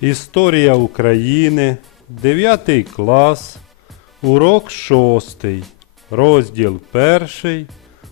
Історія України, 9 клас, урок 6, розділ 1.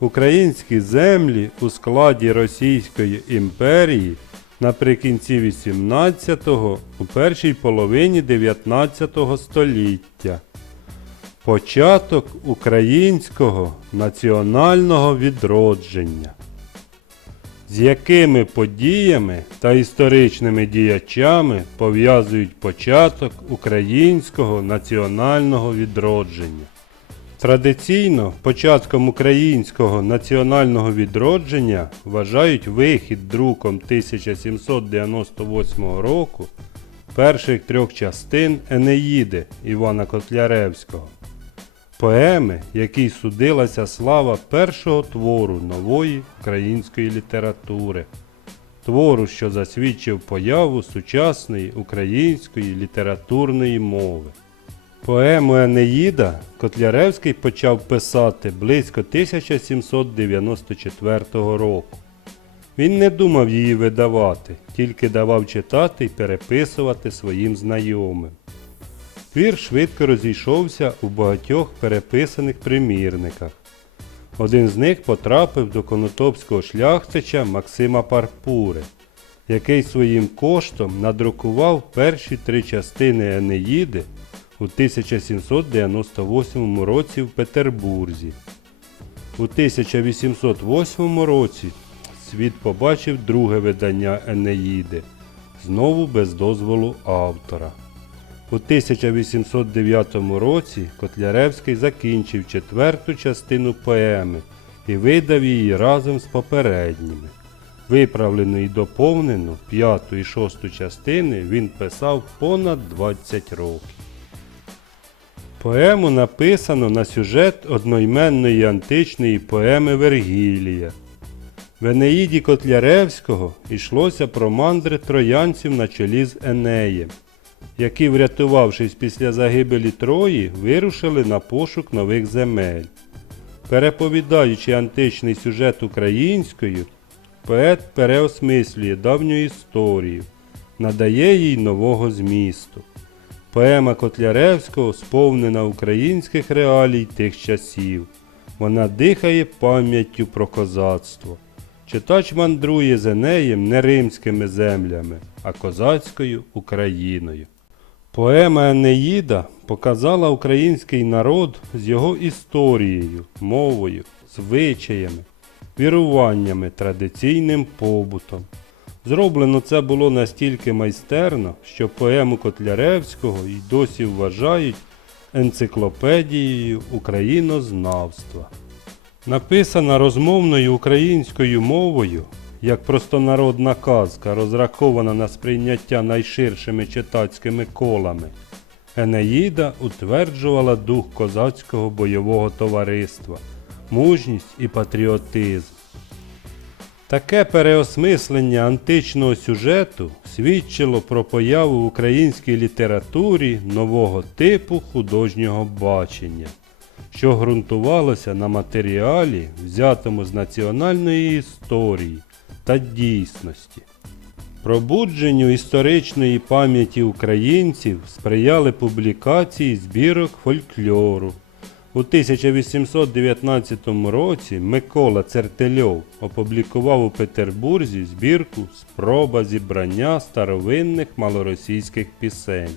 Українські землі у складі Російської імперії наприкінці 18-го, у першій половині 19 століття. Початок українського національного відродження з якими подіями та історичними діячами пов'язують початок українського національного відродження. Традиційно початком українського національного відродження вважають вихід друком 1798 року перших трьох частин Енеїди Івана Котляревського поеми, якій судилася слава першого твору нової української літератури, твору, що засвідчив появу сучасної української літературної мови. Поему Енеїда Котляревський почав писати близько 1794 року. Він не думав її видавати, тільки давав читати і переписувати своїм знайомим. Твір швидко розійшовся у багатьох переписаних примірниках. Один з них потрапив до конотопського шляхтича Максима Парпури, який своїм коштом надрукував перші три частини Енеїди у 1798 році в Петербурзі. У 1808 році світ побачив друге видання Енеїди, знову без дозволу автора. У 1809 році Котляревський закінчив четверту частину поеми і видав її разом з попередніми. Виправлену і доповнену п'яту і шосту частини він писав понад 20 років. Поему написано на сюжет одноіменної античної поеми Вергілія. В Енеїді Котляревського йшлося про мандри троянців на чолі з Енеєм які, врятувавшись після загибелі Трої, вирушили на пошук нових земель. Переповідаючи античний сюжет українською, поет переосмислює давню історію, надає їй нового змісту. Поема Котляревського сповнена українських реалій тих часів. Вона дихає пам'яттю про козацтво. Читач мандрує з Енеєм не римськими землями, а козацькою Україною. Поема Енеїда показала український народ з його історією, мовою, звичаями, віруваннями, традиційним побутом. Зроблено це було настільки майстерно, що поему Котляревського й досі вважають енциклопедією українознавства. Написана розмовною українською мовою, як простонародна казка, розрахована на сприйняття найширшими читацькими колами, Енеїда утверджувала дух козацького бойового товариства, мужність і патріотизм. Таке переосмислення античного сюжету свідчило про появу в українській літературі нового типу художнього бачення, що ґрунтувалося на матеріалі, взятому з національної історії та дійсності. Пробудженню історичної пам'яті українців сприяли публікації збірок фольклору. У 1819 році Микола Цертельов опублікував у Петербурзі збірку Спроба зібрання старовинних малоросійських пісень,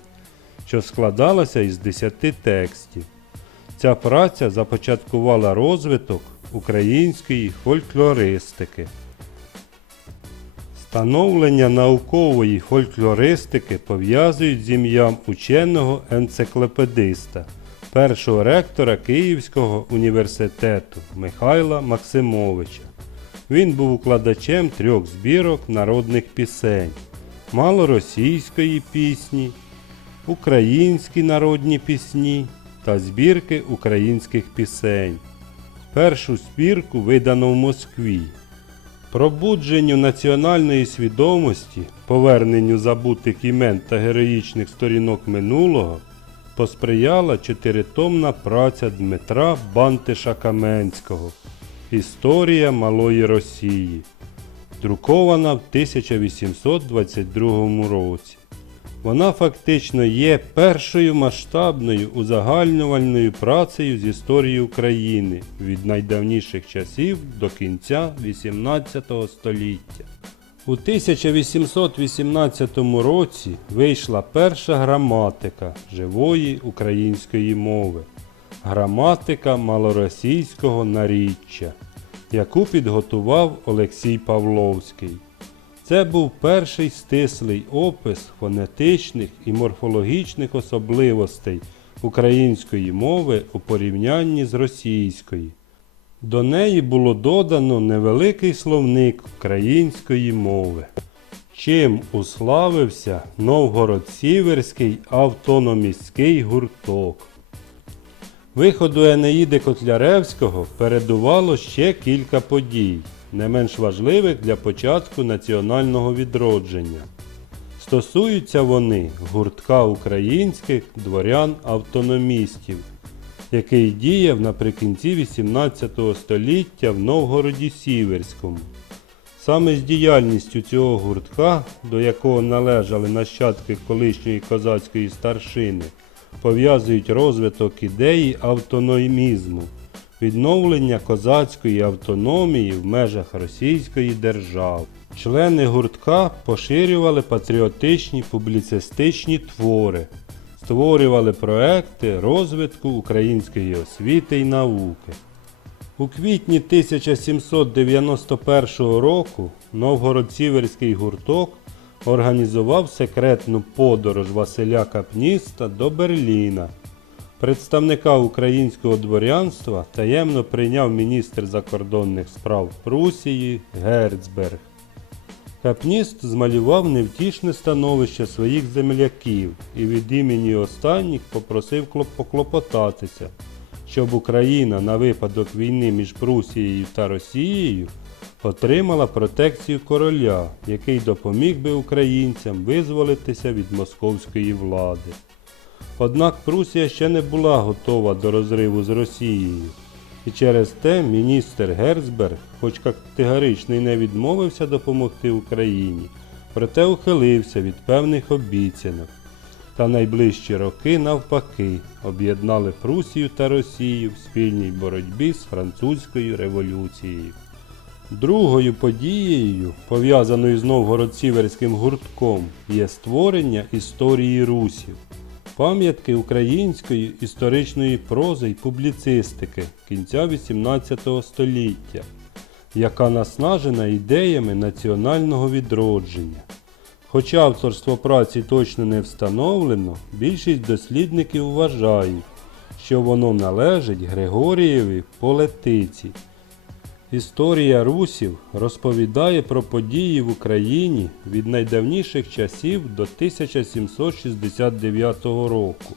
що складалася із 10 текстів. Ця праця започаткувала розвиток української фольклористики. Становлення наукової фольклористики пов'язують з ім'ям ученого енциклопедиста, першого ректора Київського університету Михайла Максимовича. Він був укладачем трьох збірок народних пісень, малоросійської пісні, українські народні пісні та збірки українських пісень. Першу збірку видано в Москві. Пробудженню національної свідомості, поверненню забутих імен та героїчних сторінок минулого посприяла чотиритомна праця Дмитра Бантиша Каменського Історія Малої Росії, друкована в 1822 році. Вона фактично є першою масштабною узагальнювальною працею з історії України від найдавніших часів до кінця XVIII століття. У 1818 році вийшла перша граматика живої української мови граматика малоросійського наріччя, яку підготував Олексій Павловський. Це був перший стислий опис фонетичних і морфологічних особливостей української мови у порівнянні з російською. До неї було додано невеликий словник української мови. Чим уславився Новгород-Сіверський автономістський гурток. Виходу Енеїди Котляревського передувало ще кілька подій, не менш важливих для початку національного відродження. Стосуються вони гуртка українських дворян-автономістів, який діяв наприкінці 18 століття в Новгороді Сіверському. Саме з діяльністю цього гуртка, до якого належали нащадки колишньої козацької старшини, пов'язують розвиток ідеї автономізму, відновлення козацької автономії в межах Російської держави. Члени гуртка поширювали патріотичні публіцистичні твори, створювали проекти розвитку української освіти й науки. У квітні 1791 року Новгород-Сіверський гурток організував секретну подорож Василя Капніста до Берліна. Представника українського дворянства таємно прийняв міністр закордонних справ Прусії Герцберг. Капніст змалював невтішне становище своїх земляків і від імені останніх попросив поклопотатися, щоб Україна на випадок війни між Прусією та Росією отримала протекцію короля, який допоміг би українцям визволитися від московської влади. Однак Прусія ще не була готова до розриву з Росією, і через те міністр Герцберг, хоч категорично й не відмовився допомогти Україні, проте ухилився від певних обіцянок. Та найближчі роки, навпаки, об'єднали Прусію та Росію в спільній боротьбі з французькою революцією. Другою подією, пов'язаною з Новгород-Сіверським гуртком, є створення історії русів, пам'ятки української історичної прози й публіцистики кінця XVIII століття, яка наснажена ідеями національного відродження. Хоча авторство праці точно не встановлено, більшість дослідників вважають, що воно належить Григорієві Полетиці. Історія русів розповідає про події в Україні від найдавніших часів до 1769 року.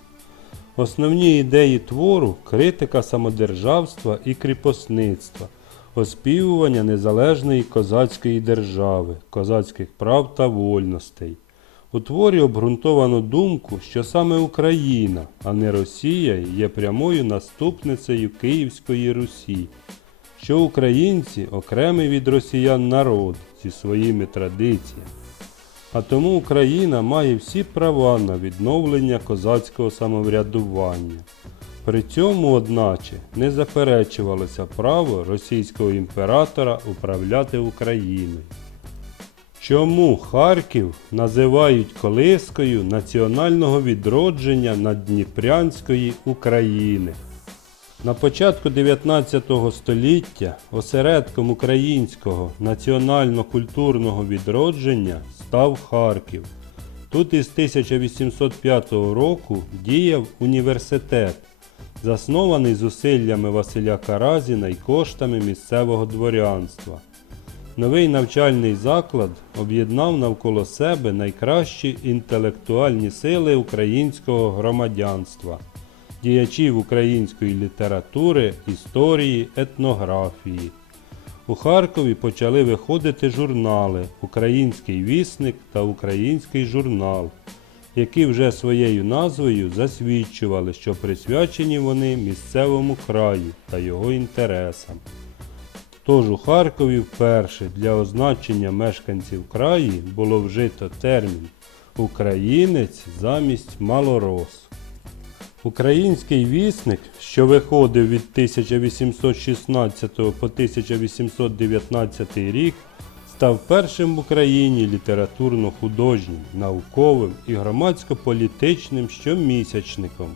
Основні ідеї твору критика самодержавства і кріпосництва, оспівування незалежної козацької держави, козацьких прав та вольностей. У творі обґрунтовано думку, що саме Україна, а не Росія, є прямою наступницею Київської Русі що українці окремий від росіян народ зі своїми традиціями. А тому Україна має всі права на відновлення козацького самоврядування. При цьому, одначе, не заперечувалося право російського імператора управляти Україною. Чому Харків називають колискою національного відродження Наддніпрянської України? На початку 19 століття осередком українського національно-культурного відродження став Харків. Тут із 1805 року діяв університет, заснований зусиллями Василя Каразіна і коштами місцевого дворянства. Новий навчальний заклад об'єднав навколо себе найкращі інтелектуальні сили українського громадянства діячів української літератури, історії, етнографії. У Харкові почали виходити журнали Український вісник та Український журнал, які вже своєю назвою засвідчували, що присвячені вони місцевому краю та його інтересам. Тож у Харкові вперше для означення мешканців краї було вжито термін Українець замість малорос. Український вісник, що виходив від 1816 по 1819 рік, став першим в Україні літературно-художнім, науковим і громадсько-політичним щомісячником.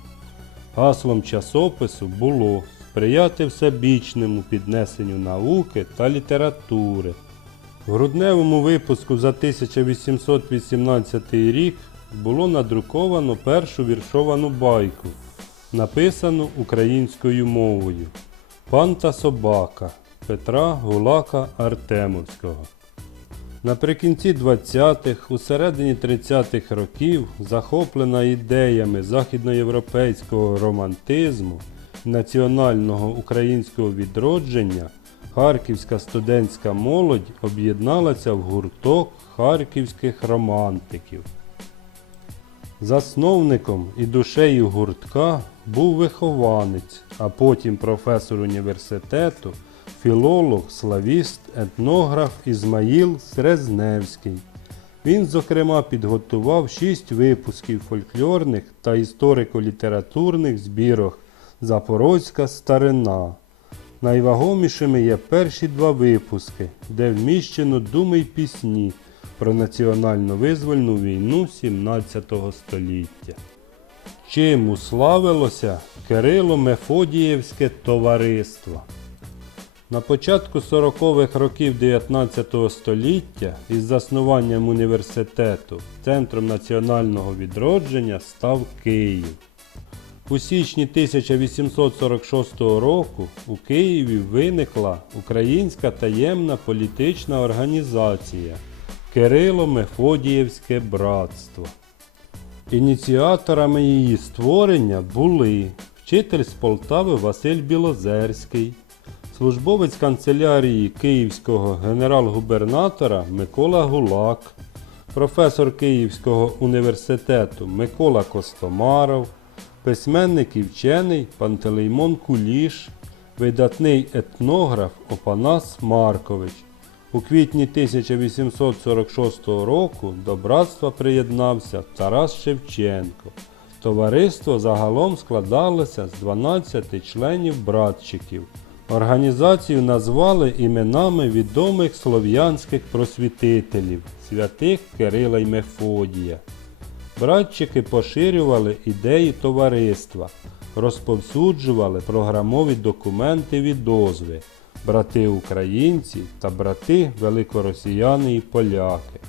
Гаслом часопису було сприяти всебічному піднесенню науки та літератури. В грудневому випуску за 1818 рік було надруковано першу віршовану байку, написану українською мовою Пан та собака Петра Гулака Артемовського. Наприкінці 20-х, у середині 30-х років, захоплена ідеями західноєвропейського романтизму національного українського відродження, харківська студентська молодь об'єдналася в гурток харківських романтиків. Засновником і душею гуртка був вихованець, а потім професор університету, філолог, славіст, етнограф Ізмаїл Срезневський. Він, зокрема, підготував шість випусків фольклорних та історико-літературних збірок Запорозька старина. Найвагомішими є перші два випуски, де вміщено думи й пісні про національно визвольну війну 17 століття. Чим уславилося Кирило Мефодіївське товариство. На початку 40-х років 19 століття із заснуванням університету центром національного відродження став Київ. У січні 1846 року у Києві виникла Українська таємна політична організація Кирило Мефодіївське братство. Ініціаторами її створення були вчитель з Полтави Василь Білозерський, службовець канцелярії Київського генерал-губернатора Микола Гулак, професор Київського університету Микола Костомаров, письменник і вчений Пантелеймон Куліш, видатний етнограф Опанас Маркович. У квітні 1846 року до братства приєднався Тарас Шевченко. Товариство загалом складалося з 12 членів братчиків. Організацію назвали іменами відомих слов'янських просвітителів святих Кирила й Мефодія. Братчики поширювали ідеї товариства, розповсюджували програмові документи відозви, брати українці та брати великоросіяни і поляки.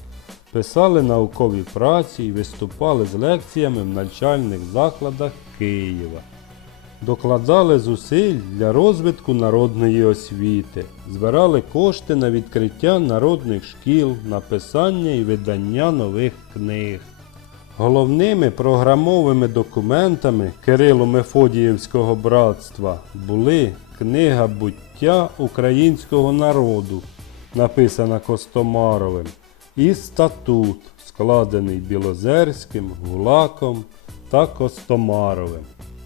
Писали наукові праці і виступали з лекціями в навчальних закладах Києва. Докладали зусиль для розвитку народної освіти, збирали кошти на відкриття народних шкіл, написання і видання нових книг. Головними програмовими документами Кирило-Мефодіївського братства були книга буття українського народу, написана Костомаровим, і статут, складений Білозерським, Гулаком та Костомаровим.